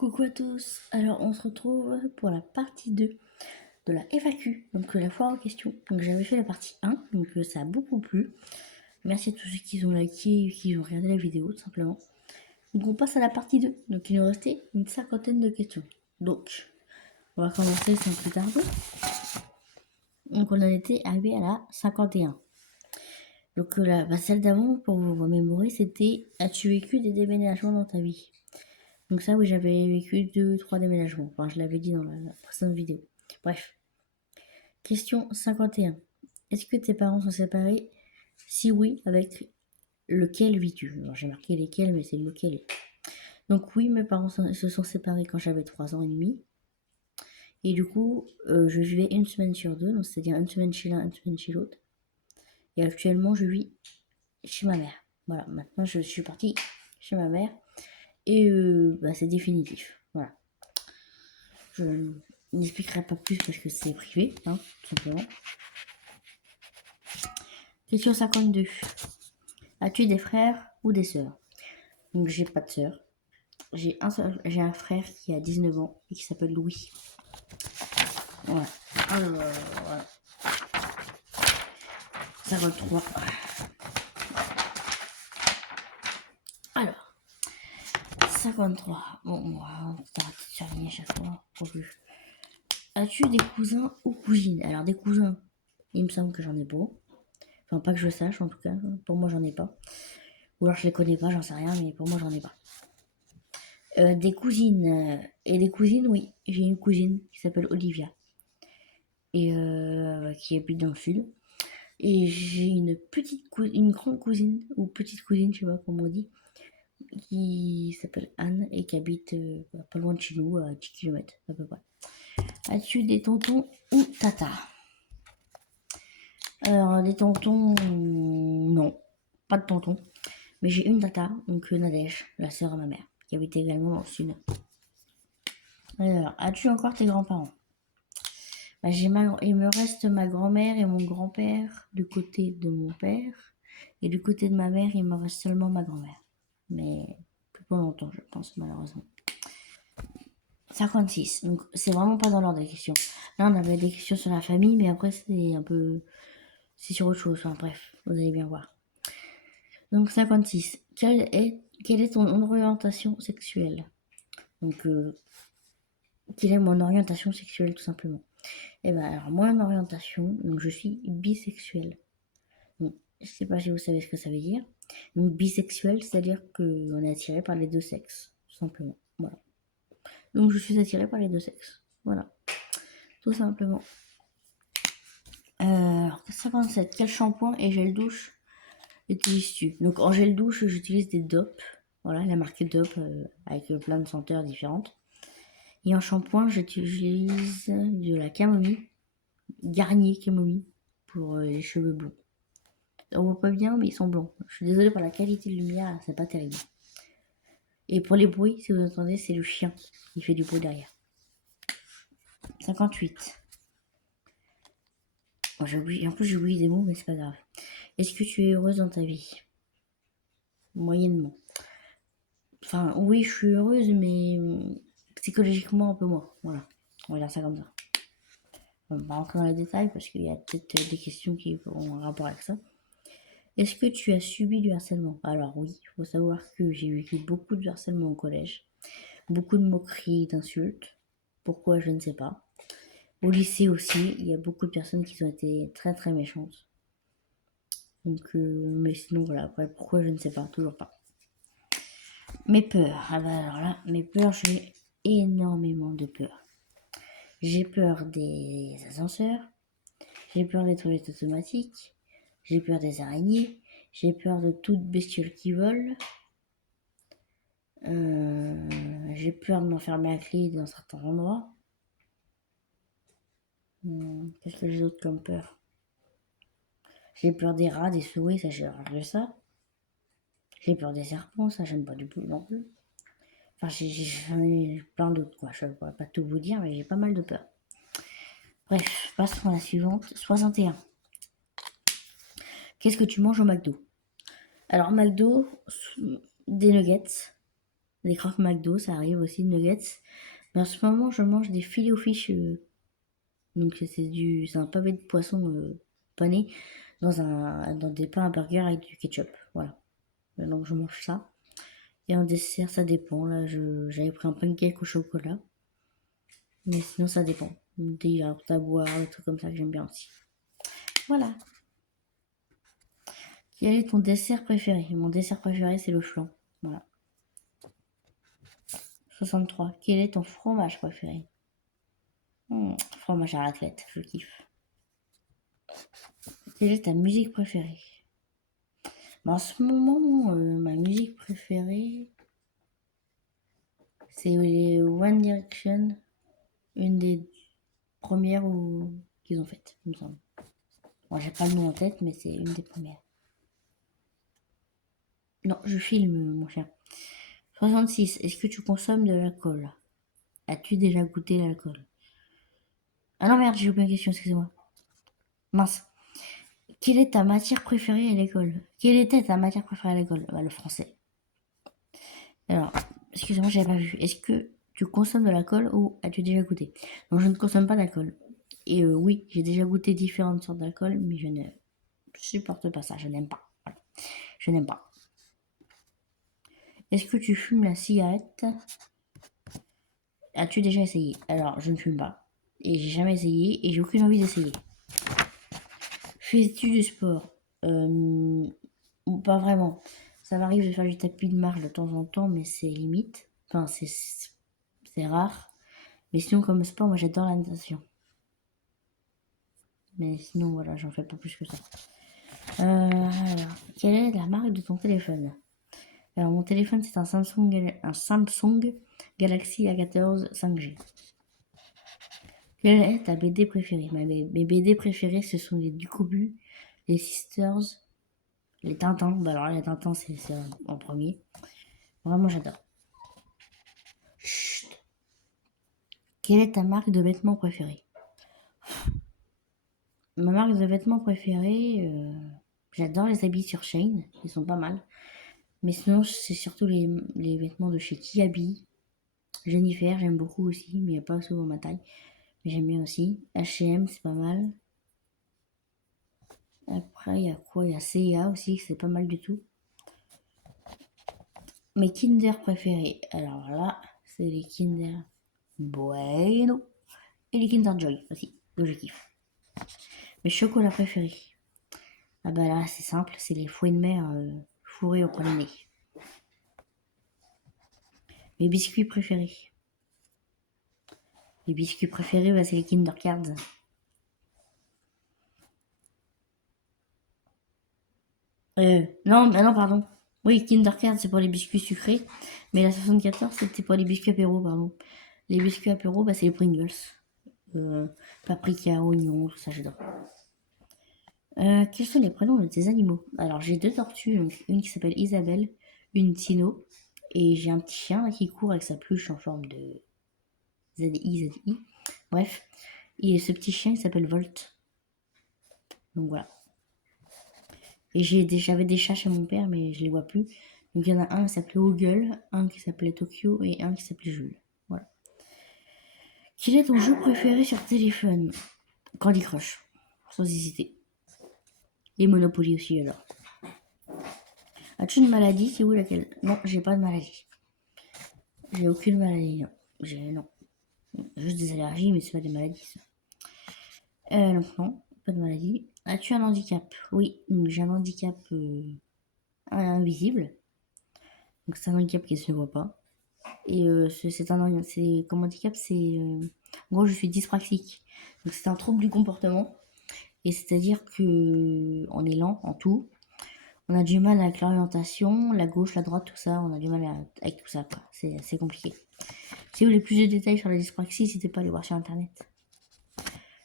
Coucou à tous, alors on se retrouve pour la partie 2 de la FAQ, donc la foire aux questions. Donc j'avais fait la partie 1, donc ça a beaucoup plu. Merci à tous ceux qui ont liké et qui ont regardé la vidéo tout simplement. Donc on passe à la partie 2, donc il nous restait une cinquantaine de questions. Donc on va commencer sans plus tarder. Donc on en était arrivé à la 51. Donc celle d'avant, pour vous remémorer, c'était « As-tu vécu des déménagements dans ta vie ?» Donc ça, oui, j'avais vécu 2-3 déménagements. Enfin, je l'avais dit dans la précédente vidéo. Bref. Question 51. Est-ce que tes parents sont séparés? Si oui, avec lequel vis-tu? Alors, j'ai marqué lesquels, mais c'est lequel. Donc oui, mes parents se sont séparés quand j'avais 3 ans et demi. Et du coup, je vivais une semaine sur deux, donc c'est-à-dire une semaine chez l'un, une semaine chez l'autre. Et actuellement, je vis chez ma mère. Voilà, maintenant je suis partie chez ma mère. Et c'est définitif. Voilà. Je n'expliquerai pas plus parce que c'est privé, hein, tout simplement. Question 52. As-tu des frères ou des sœurs? Donc j'ai pas de sœur. J'ai un frère qui a 19 ans et qui s'appelle Louis. Voilà. Alors, voilà. 53. Alors, 53. Bon, on va arrêter de surligner à chaque fois. As-tu des cousins ou cousines? Alors, des cousins, il me semble que j'en ai pas. Enfin, pas que je sache, en tout cas. Pour moi, j'en ai pas. Ou alors je les connais pas, j'en sais rien, mais pour moi, j'en ai pas. Des cousines. Et des cousines, oui. J'ai une cousine qui s'appelle Olivia. Et qui habite dans le sud. Et j'ai une grande cousine, ou petite cousine, je sais pas comment on dit, qui s'appelle Anne et qui habite pas loin de chez nous, à 10 km à peu près. As-tu des tontons ou tata? Alors, des tontons, non, pas de tontons. Mais j'ai une tata, donc Nadège, la sœur à ma mère, qui habite également dans le sud. Alors, as-tu encore tes grands-parents? Il me reste ma grand-mère et mon grand-père du côté de mon père. Et du côté de ma mère, il me reste seulement ma grand-mère. Mais plus pour longtemps, je pense, malheureusement. 56. Donc, c'est vraiment pas dans l'ordre des questions. Là, on avait des questions sur la famille, mais après, c'est un peu... C'est sur autre chose. Enfin, bref, vous allez bien voir. Donc, 56. Quelle est ton orientation sexuelle? Donc, quelle est mon orientation sexuelle, tout simplement? Eh ben, alors, mon orientation, donc, je suis bisexuelle. Donc, je sais pas si vous savez ce que ça veut dire. Donc, bisexuel, c'est-à-dire qu'on est attiré par les deux sexes, tout simplement. Voilà. Donc, je suis attirée par les deux sexes. Voilà. Tout simplement. 57. Quel shampoing et gel douche utilises-tu? Donc, en gel douche, j'utilise des DOP. Voilà, la marque DOP avec plein de senteurs différentes. Et en shampoing, j'utilise de la camomille. Garnier camomille pour les cheveux blonds. On voit pas bien, mais ils sont blonds. Je suis désolée pour la qualité de lumière, c'est pas terrible. Et pour les bruits, si vous entendez, c'est le chien qui fait du bruit derrière. 58. En plus, j'ai oublié des mots, mais c'est pas grave. Est-ce que tu es heureuse dans ta vie? Moyennement. Enfin, oui, je suis heureuse, mais psychologiquement un peu moins. Voilà. On va dire ça comme ça. On va rentrer dans les détails parce qu'il y a peut-être des questions qui auront un rapport avec ça. Est-ce que tu as subi du harcèlement? Alors oui, il faut savoir que j'ai vécu beaucoup de harcèlement au collège. Beaucoup de moqueries, d'insultes. Pourquoi, je ne sais pas. Au lycée aussi, il y a beaucoup de personnes qui ont été très très méchantes. Donc, mais sinon voilà, après pourquoi, je ne sais pas, toujours pas. Mes peurs, alors là, mes peurs, j'ai énormément de peur. J'ai peur des ascenseurs, j'ai peur des toilettes automatiques, j'ai peur des araignées, j'ai peur de toute bestiole qui vole. J'ai peur de m'enfermer à clé dans certains endroits. Qu'est-ce que j'ai d'autre comme peur? J'ai peur des rats, des souris, ça j'ai horreur de ça. J'ai peur des serpents, ça j'aime pas du tout non plus. Enfin, j'en ai plein d'autres quoi, je pourrais pas tout vous dire, mais j'ai pas mal de peur. Bref, passons à la suivante. 61. Qu'est-ce que tu manges au McDo? Alors, McDo, des nuggets, Des Kraft McDo, ça arrive aussi, nuggets. Mais en ce moment, je mange des filets aux fish. Donc c'est un pavé de poisson pané dans des pains à burger avec du ketchup. Voilà. Donc je mange ça. Et en dessert, ça dépend. Là, j'avais pris un pancake au chocolat. Mais sinon, ça dépend. Des yaourts à boire, des trucs comme ça que j'aime bien aussi. Voilà. Quel est ton dessert préféré? Mon dessert préféré, c'est le flan. Voilà. 63. Quel est ton fromage préféré? Fromage à raclette, je kiffe. Quelle est ta musique préférée? En ce moment, ma musique préférée, c'est les One Direction, une des premières qu'ils ont faites, il me semble. Bon, j'ai pas le nom en tête, mais c'est une des premières. Non, je filme, mon cher. 66. Est-ce que tu consommes de l'alcool? As-tu déjà goûté l'alcool? Ah non, merde, j'ai oublié une question, excusez-moi. Mince. Quelle est ta matière préférée à l'école? Quelle était ta matière préférée à l'école? Bah, le français. Alors, excusez-moi, j'avais pas vu. Est-ce que tu consommes de l'alcool ou as-tu déjà goûté? Non, je ne consomme pas d'alcool. Et oui, j'ai déjà goûté différentes sortes d'alcool, mais je ne supporte pas ça. Je n'aime pas. Voilà. Je n'aime pas. Est-ce que tu fumes la cigarette? As-tu déjà essayé? Alors, je ne fume pas. Et j'ai jamais essayé et j'ai aucune envie d'essayer. Fais-tu du sport? Pas vraiment. Ça m'arrive de faire du tapis de marche de temps en temps, mais c'est limite. Enfin, c'est rare. Mais sinon, comme sport, moi j'adore la natation. Mais sinon, voilà, j'en fais pas plus que ça. Alors, quelle est la marque de ton téléphone? Alors, mon téléphone, c'est un Samsung Galaxy A14 5G. Quelle est ta BD préférée? Mes BD préférées, ce sont les Ducobu, les Sisters, les Tintins. Bah alors, les Tintins, c'est en premier. Vraiment, j'adore. Chut. Quelle est ta marque de vêtements préférée? Ma marque de vêtements préférée, j'adore les habits sur Shein, ils sont pas mal. Mais sinon, c'est surtout les vêtements de chez Kiabi. Jennifer, j'aime beaucoup aussi, mais il n'y a pas souvent ma taille. Mais j'aime bien aussi. H&M, c'est pas mal. Après, il y a quoi? Il y a C&A aussi, c'est pas mal du tout. Mes Kinder préférés, alors là, c'est les Kinder Bueno et les Kinder Joy aussi, que je kiffe. Mes chocolats préférés, ah bah là, c'est simple, c'est les fruits de mer fourrés au praliné. Mes biscuits préférés. Les biscuits préférés, bah, c'est les Kinder Cards. Non, pardon. Oui, Kinder Cards, c'est pour les biscuits sucrés. Mais la 74, c'était pour les biscuits apéro, pardon. Les biscuits apéro, bah, c'est les Pringles. Paprika, oignon, tout ça, j'adore. Quels sont les prénoms de tes animaux? Alors, j'ai deux tortues, donc une qui s'appelle Isabelle, une Tino. Et j'ai un petit chien là, qui court avec sa pluche en forme de ZI. Bref. Et ce petit chien, il s'appelle Volt. Donc voilà. Et j'avais des chats chez mon père, mais je les vois plus. Donc il y en a un qui s'appelait Ogle, un qui s'appelait Tokyo et un qui s'appelait Jules. Voilà. Quel est ton jeu préféré sur téléphone? Candy Crush, sans hésiter. Et Monopoly aussi alors. As-tu une maladie? C'est où laquelle? Non, j'ai pas de maladie. J'ai aucune maladie, non. Non. Juste des allergies, mais c'est pas des maladies ça. Non, pas de maladie. As-tu un handicap? Oui, j'ai un handicap invisible. Donc c'est un handicap qui ne se voit pas. Et comme handicap, en gros, je suis dyspraxique. Donc c'est un trouble du comportement. Et c'est-à-dire que on est lent en tout. On a du mal avec l'orientation, la gauche, la droite, tout ça. On a du mal avec tout ça, quoi. C'est compliqué. Si vous voulez plus de détails sur la dyspraxie, n'hésitez pas à aller voir sur internet.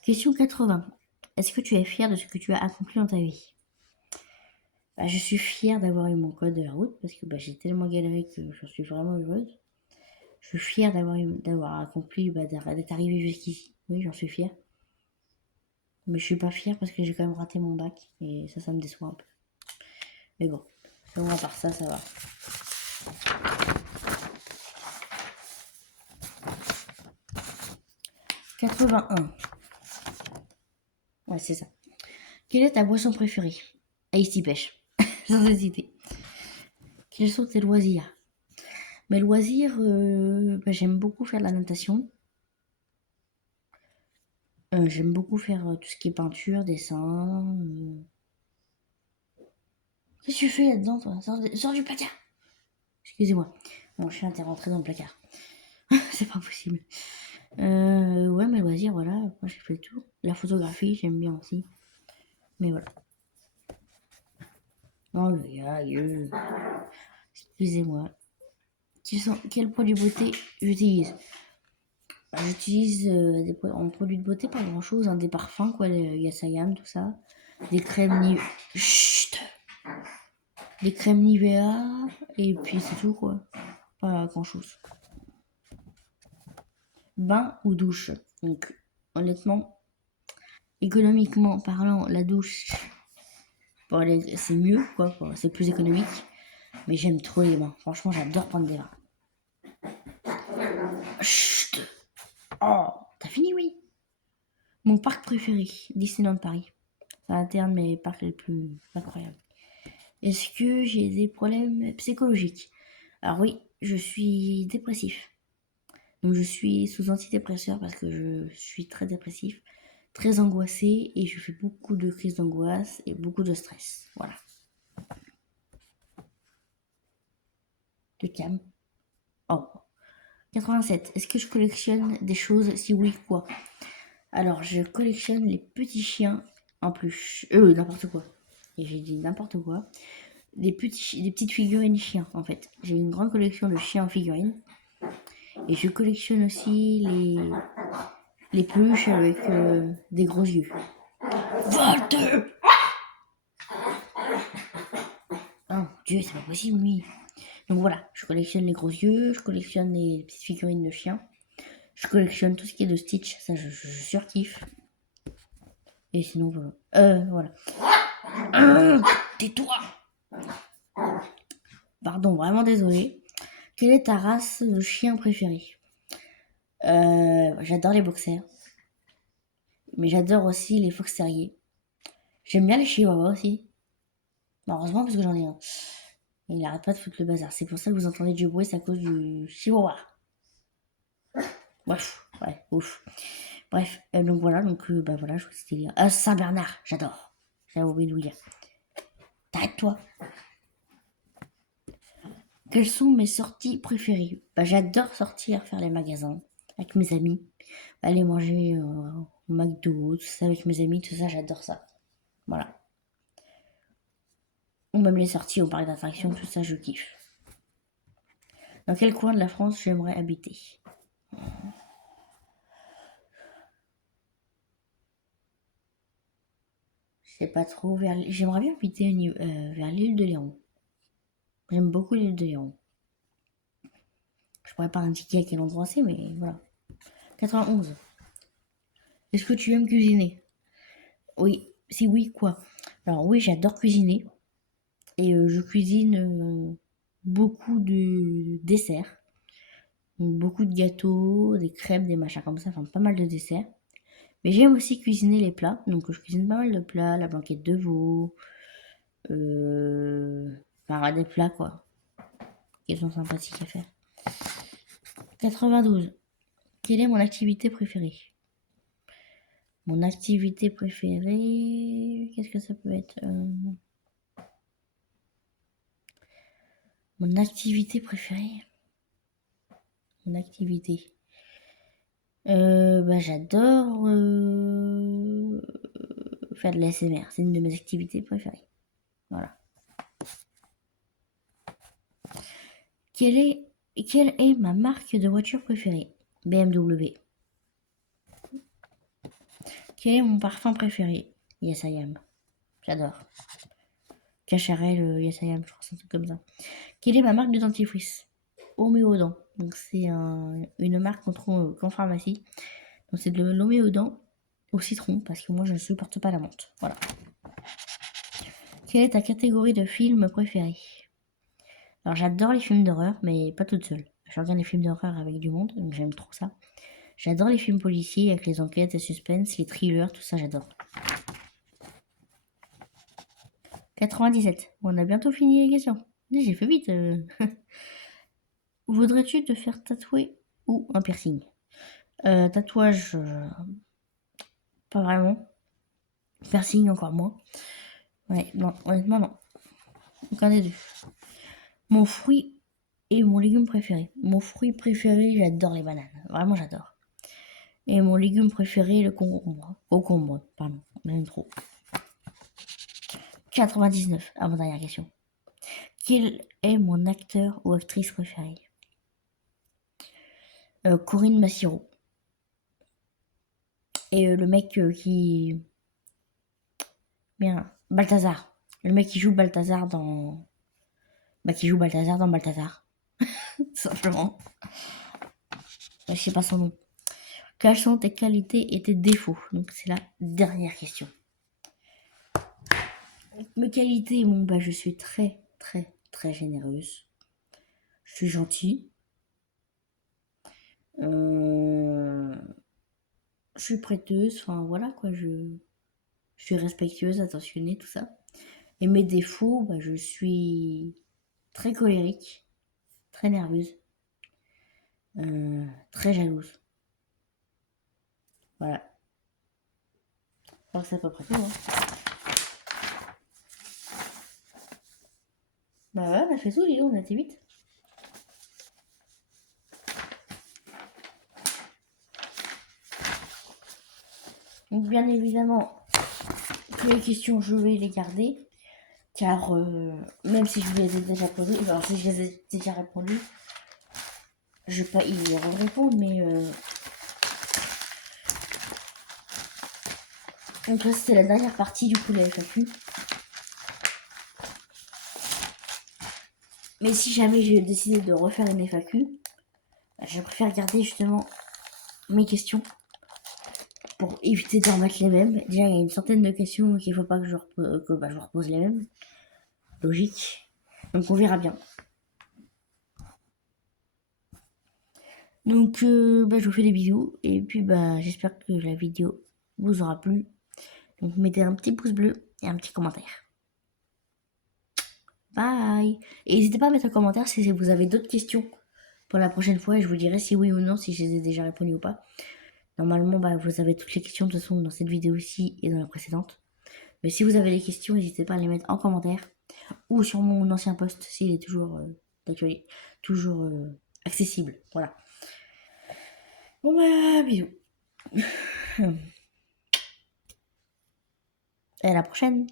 Question 80. Est-ce que tu es fier de ce que tu as accompli dans ta vie? Bah, je suis fière d'avoir eu mon code de la route parce que j'ai tellement galéré que j'en suis vraiment heureuse. Je suis fière d'avoir accompli, d'être arrivée jusqu'ici. Oui, j'en suis fière. Mais je suis pas fière parce que j'ai quand même raté mon bac et ça me déçoit un peu. Mais bon, à part ça, ça va. 81. Ouais, c'est ça. Quelle est ta boisson préférée? Ice pêche. Sans hésiter. Quels sont tes loisirs? Mes loisirs, j'aime beaucoup faire de la natation. J'aime beaucoup faire tout ce qui est peinture, dessin. Qu'est-ce que tu fais là-dedans, toi? Sors du placard! Excusez-moi. Mon chien était rentré dans le placard. C'est pas possible. Ouais, mes loisirs, voilà. Moi, j'ai fait le tour. La photographie, j'aime bien aussi. Mais voilà. Oh, excusez-moi. Quel produit beauté j'utilise? J'utilise en produits de beauté, pas grand chose, hein, des parfums, quoi, les Yasayam, tout ça. Des crèmes Nivea. Chut! Des crèmes Nivea, et puis c'est tout, quoi. Pas grand chose. Bain ou douche? Donc, honnêtement, économiquement parlant, la douche, c'est mieux, quoi, c'est plus économique. Mais j'aime trop les bains. Franchement, j'adore prendre des bains. Chut! Oh, t'as fini, oui? Mon parc préféré, Disneyland Paris. C'est un de mes parcs les plus incroyables. Est-ce que j'ai des problèmes psychologiques? Alors oui, je suis dépressif. Donc je suis sous antidépresseur parce que je suis très dépressif, très angoissé et je fais beaucoup de crises d'angoisse et beaucoup de stress. Voilà. De calme. Oh. 87. Est-ce que je collectionne des choses? Si oui, quoi? Alors, je collectionne les petits chiens en plus. N'importe quoi. Et j'ai dit n'importe quoi. Des petites figurines chiens, en fait. J'ai une grande collection de chiens en figurines. Et je collectionne aussi les peluches avec des gros yeux. Volte! Oh Dieu, c'est pas possible, oui. Donc voilà, je collectionne les gros yeux, je collectionne les petites figurines de chiens. Je collectionne tout ce qui est de Stitch, ça je surkiffe. Et sinon, voilà. Voilà. Tais-toi! Pardon, vraiment désolé. Quelle est ta race de chien préférée? J'adore les boxers. Mais j'adore aussi les fox terriers. J'aime bien les chihuahuas aussi. Heureusement parce que j'en ai un. Il arrête pas de foutre le bazar. C'est pour ça que vous entendez du bruit, c'est à cause du chihuahua. Bref, ouais, ouf. Bref, donc voilà, bah voilà, je crois que c'était lire. Saint-Bernard, j'adore. J'avais oublié de vous le dire. T'arrête-toi. Quelles sont mes sorties préférées? Bah, j'adore sortir faire les magasins avec mes amis. Aller manger au McDo, tout ça avec mes amis, tout ça, j'adore ça. Voilà. Ou même les sorties au parc d'attractions, tout ça, je kiffe. Dans quel coin de la France j'aimerais habiter? Je sais pas trop. J'aimerais bien habiter vers l'île de Léron. J'aime beaucoup l'île de Léron. Je pourrais pas indiquer à quel endroit c'est, mais voilà. 91. Est-ce que tu aimes cuisiner? Oui. Si oui, quoi? Alors oui, j'adore cuisiner. Et je cuisine beaucoup de desserts. Donc, beaucoup de gâteaux, des crèmes, des machins comme ça, enfin pas mal de desserts. Mais j'aime aussi cuisiner les plats. Donc je cuisine pas mal de plats, la blanquette de veau. Enfin des plats quoi. Qui sont sympathiques à faire. 92. Quelle est mon activité préférée? Mon activité préférée... Qu'est-ce que ça peut être Mon activité préférée? Mon activité... j'adore faire de l'ASMR. C'est une de mes activités préférées. Voilà. Quelle est ma marque de voiture préférée? BMW. Quel est mon parfum préféré? Yes I Am. J'adore. Cacharel, Yes I Am, je crois que c'est un truc comme ça. Quelle est ma marque de dentifrice? Homéodent. Donc c'est une marque qu'on trouve qu'en pharmacie. Donc c'est de l'homéodent au citron parce que moi je ne supporte pas la menthe. Voilà. Quelle est ta catégorie de films préférée? Alors j'adore les films d'horreur, mais pas toute seule. Je regarde les films d'horreur avec du monde, donc j'aime trop ça. J'adore les films policiers avec les enquêtes, les suspens, les thrillers, tout ça, j'adore. 97. On a bientôt fini les questions. J'ai fait vite. Voudrais-tu te faire tatouer ou un piercing? Tatouage, pas vraiment. Piercing, encore moins. Ouais, non, honnêtement, non. Aucun des deux. Mon fruit et mon légume préféré. Mon fruit préféré, j'adore les bananes. Vraiment, j'adore. Et mon légume préféré, le concombre. Concombre, pardon, même trop. 99, avant-dernière question. Quel est mon acteur ou actrice préférée? Corinne Massiro. Et le mec qui... Bien, Balthazar. Le mec qui joue Balthazar dans... qui joue Balthazar dans Balthazar. Tout simplement. Je sais pas son nom. Quelles sont tes qualités et tes défauts? Donc c'est la dernière question. Mes qualités, je suis très, très, très généreuse. Je suis gentille. Je suis prêteuse. Enfin, voilà, quoi. Je suis respectueuse, attentionnée, tout ça. Et mes défauts, je suis très colérique, très nerveuse, très jalouse. Voilà. Alors c'est à peu près tout. Bah ouais, on a fait tout, dis donc, on a été vite. Donc bien évidemment, toutes les questions, je vais les garder. Car même si je vous les ai déjà posées, alors si je les ai déjà répondues, je vais pas y répondre, mais donc là c'était la dernière partie du coup de la FAQ. Mais si jamais j'ai décidé de refaire une FAQ, je préfère garder justement mes questions pour éviter d'en mettre les mêmes. Déjà il y a une centaine de questions qu'il faut pas que je repose les mêmes. Logique. Donc on verra bien. Donc je vous fais des bisous et puis j'espère que la vidéo vous aura plu. Donc mettez un petit pouce bleu et un petit commentaire. Bye. Et n'hésitez pas à mettre un commentaire si vous avez d'autres questions pour la prochaine fois et je vous dirai si oui ou non, si je les ai déjà répondues ou pas. Normalement, vous avez toutes les questions de toute façon dans cette vidéo-ci et dans la précédente. Mais si vous avez des questions, n'hésitez pas à les mettre en commentaire ou sur mon ancien post s'il est toujours d'actualité, toujours accessible. Voilà. Bon bisous. Et à la prochaine.